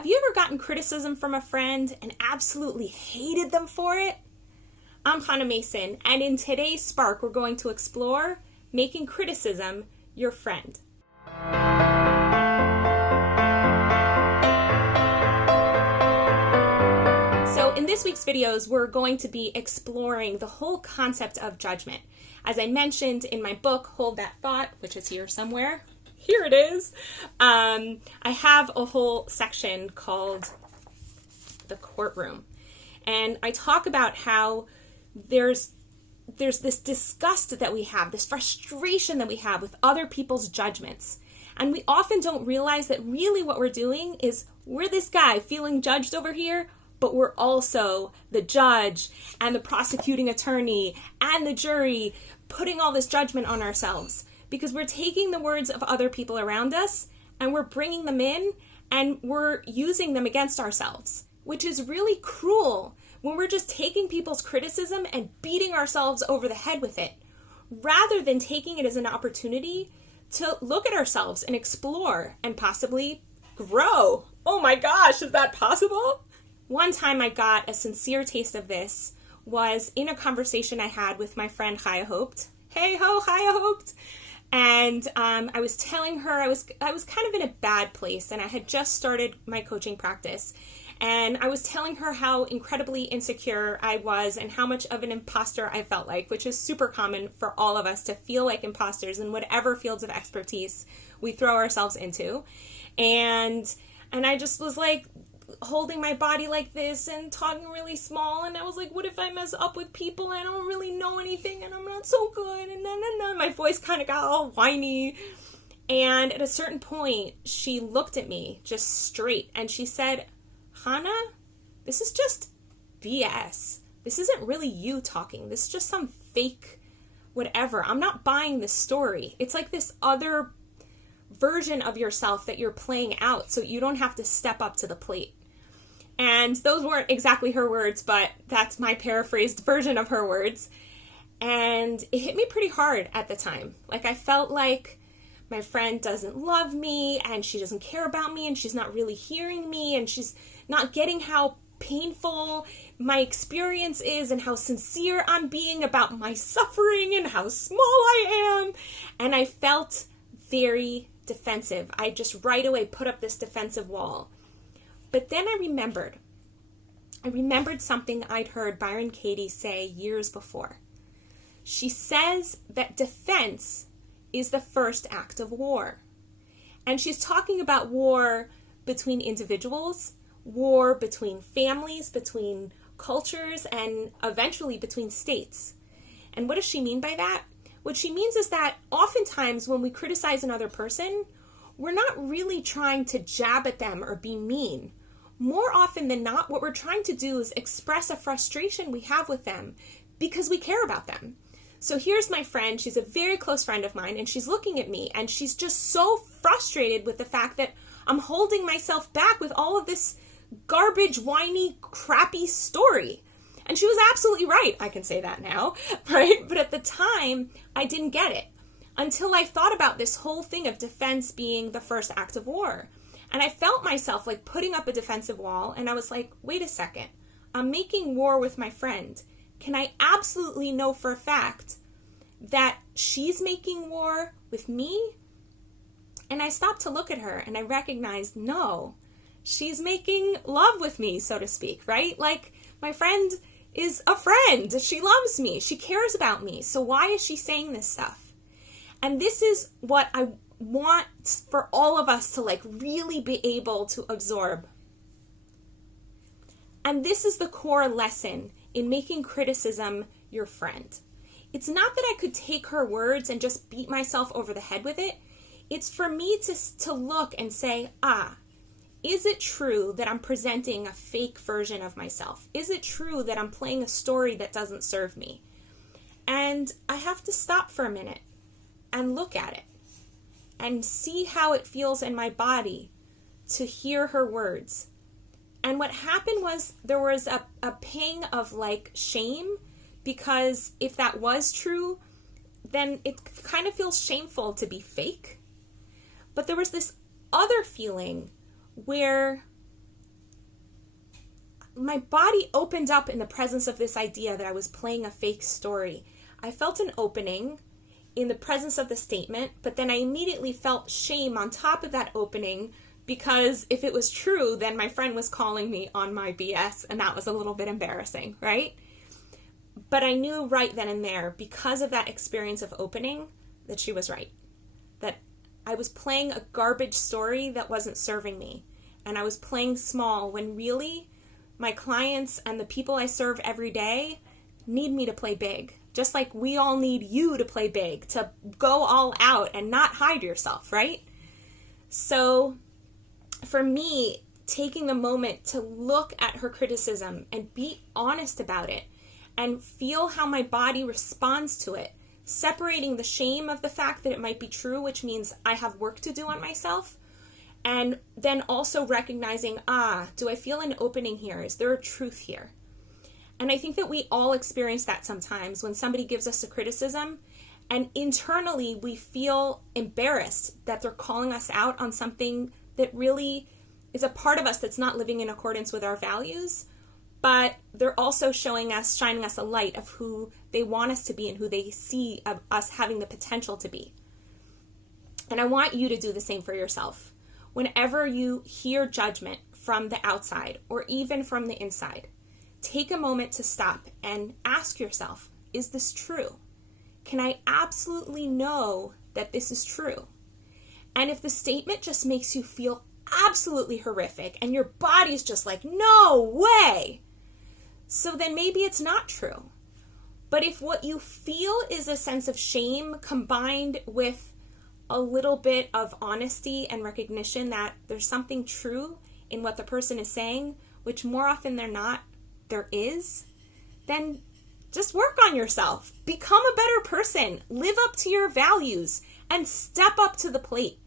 Have you ever gotten criticism from a friend and absolutely hated them for it? I'm Hannah Mason, and in today's Spark, we're going to explore making criticism your friend. So in this week's videos, we're going to be exploring the whole concept of judgment. As I mentioned in my book, Hold That Thought, which is here somewhere. Here it is. I have a whole section called The Courtroom. And I talk about how there's this disgust that we have, this frustration that we have with other people's judgments. And we often don't realize that really what we're doing is we're this guy feeling judged over here, but we're also the judge and the prosecuting attorney and the jury putting all this judgment on ourselves. Because we're taking the words of other people around us and we're bringing them in and we're using them against ourselves, which is really cruel when we're just taking people's criticism and beating ourselves over the head with it, rather than taking it as an opportunity to look at ourselves and explore and possibly grow. Oh my gosh, is that possible? One time I got a sincere taste of this was in a conversation I had with my friend Chaya Hoped. Hey ho, Chaya Hoped! And I was telling her I was kind of in a bad place and I had just started my coaching practice. And I was telling her how incredibly insecure I was and how much of an imposter I felt like, which is super common for all of us to feel like imposters in whatever fields of expertise we throw ourselves into. And I just was like holding my body like this and talking really small, and I was like, what if I mess up with people? I don't really know anything and I'm not so good, and my voice kind of got all whiny. And at a certain point she looked at me just straight and she said, Hannah, this is just BS. This isn't really you talking. This is just some fake whatever. I'm not buying this story. It's like this other version of yourself that you're playing out so you don't have to step up to the plate. And those weren't exactly her words, but that's my paraphrased version of her words. And it hit me pretty hard at the time. Like, I felt like my friend doesn't love me and she doesn't care about me and she's not really hearing me and she's not getting how painful my experience is and how sincere I'm being about my suffering and how small I am. And I felt very defensive. I just right away put up this defensive wall. But then I remembered something I'd heard Byron Katie say years before. She says that defense is the first act of war. And she's talking about war between individuals, war between families, between cultures, and eventually between states. And what does she mean by that? What she means is that oftentimes when we criticize another person, we're not really trying to jab at them or be mean. More often than not, what we're trying to do is express a frustration we have with them because we care about them. So here's my friend, she's a very close friend of mine, and she's looking at me, and she's just so frustrated with the fact that I'm holding myself back with all of this garbage, whiny, crappy story. And she was absolutely right, I can say that now, right? But at the time, I didn't get it until I thought about this whole thing of defense being the first act of war. And I felt myself like putting up a defensive wall, and I was like, wait a second, I'm making war with my friend. Can I absolutely know for a fact that she's making war with me? And I stopped to look at her and I recognized, no, she's making love with me, so to speak, right? Like, my friend is a friend. She loves me. She cares about me. So why is she saying this stuff? And this is what I want for all of us to like really be able to absorb. And this is the core lesson in making criticism your friend. It's not that I could take her words and just beat myself over the head with it. It's for me to look and say, is it true that I'm presenting a fake version of myself? Is it true that I'm playing a story that doesn't serve me? And I have to stop for a minute and look at it and see how it feels in my body to hear her words. And what happened was there was a pang of like shame, because if that was true, then it kind of feels shameful to be fake. But there was this other feeling where my body opened up in the presence of this idea that I was playing a fake story. I felt an opening in the presence of the statement, but then I immediately felt shame on top of that opening, because if it was true, then my friend was calling me on my BS, and that was a little bit embarrassing, right? But I knew right then and there, because of that experience of opening, that she was right. That I was playing a garbage story that wasn't serving me. And I was playing small when really my clients and the people I serve every day need me to play big. Just like we all need you to play big, to go all out and not hide yourself, right? So for me, taking the moment to look at her criticism and be honest about it and feel how my body responds to it, separating the shame of the fact that it might be true, which means I have work to do on myself, and then also recognizing, do I feel an opening here? Is there a truth here? And I think that we all experience that sometimes when somebody gives us a criticism and internally we feel embarrassed that they're calling us out on something that really is a part of us that's not living in accordance with our values, but they're also shining us a light of who they want us to be and who they see of us having the potential to be. And I want you to do the same for yourself. Whenever you hear judgment from the outside or even from the inside, take a moment to stop and ask yourself, is this true? Can I absolutely know that this is true? And if the statement just makes you feel absolutely horrific and your body's just like, no way, so then maybe it's not true. But if what you feel is a sense of shame combined with a little bit of honesty and recognition that there's something true in what the person is saying, which more often than not there is, then just work on yourself. Become a better person. Live up to your values and step up to the plate.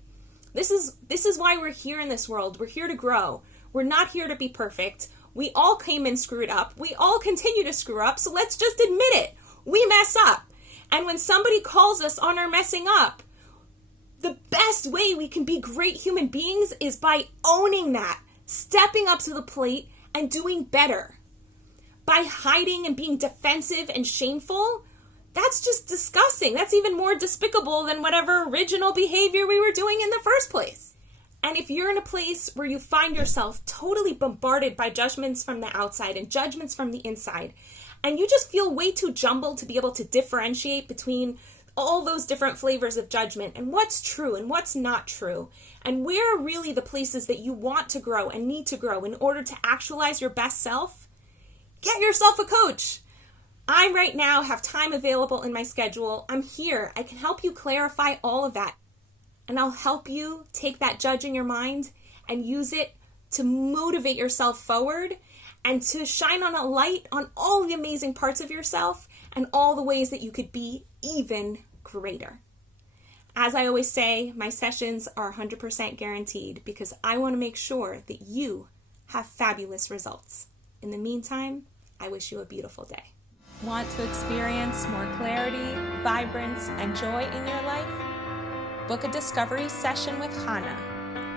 This is why we're here in this world. We're here to grow. We're not here to be perfect. We all came in screwed up. We all continue to screw up, so let's just admit it. We mess up. And when somebody calls us on our messing up, the best way we can be great human beings is by owning that, stepping up to the plate and doing better. By hiding and being defensive and shameful, that's just disgusting. That's even more despicable than whatever original behavior we were doing in the first place. And if you're in a place where you find yourself totally bombarded by judgments from the outside and judgments from the inside, and you just feel way too jumbled to be able to differentiate between all those different flavors of judgment and what's true and what's not true, and where are really the places that you want to grow and need to grow in order to actualize your best self, get yourself a coach. I right now have time available in my schedule. I'm here. I can help you clarify all of that. And I'll help you take that judge in your mind and use it to motivate yourself forward and to shine on a light on all the amazing parts of yourself and all the ways that you could be even greater. As I always say, my sessions are 100% guaranteed because I want to make sure that you have fabulous results. In the meantime, I wish you a beautiful day. Want to experience more clarity, vibrance, and joy in your life? Book a discovery session with Hannah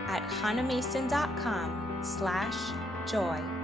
at hannahmason.com/joy.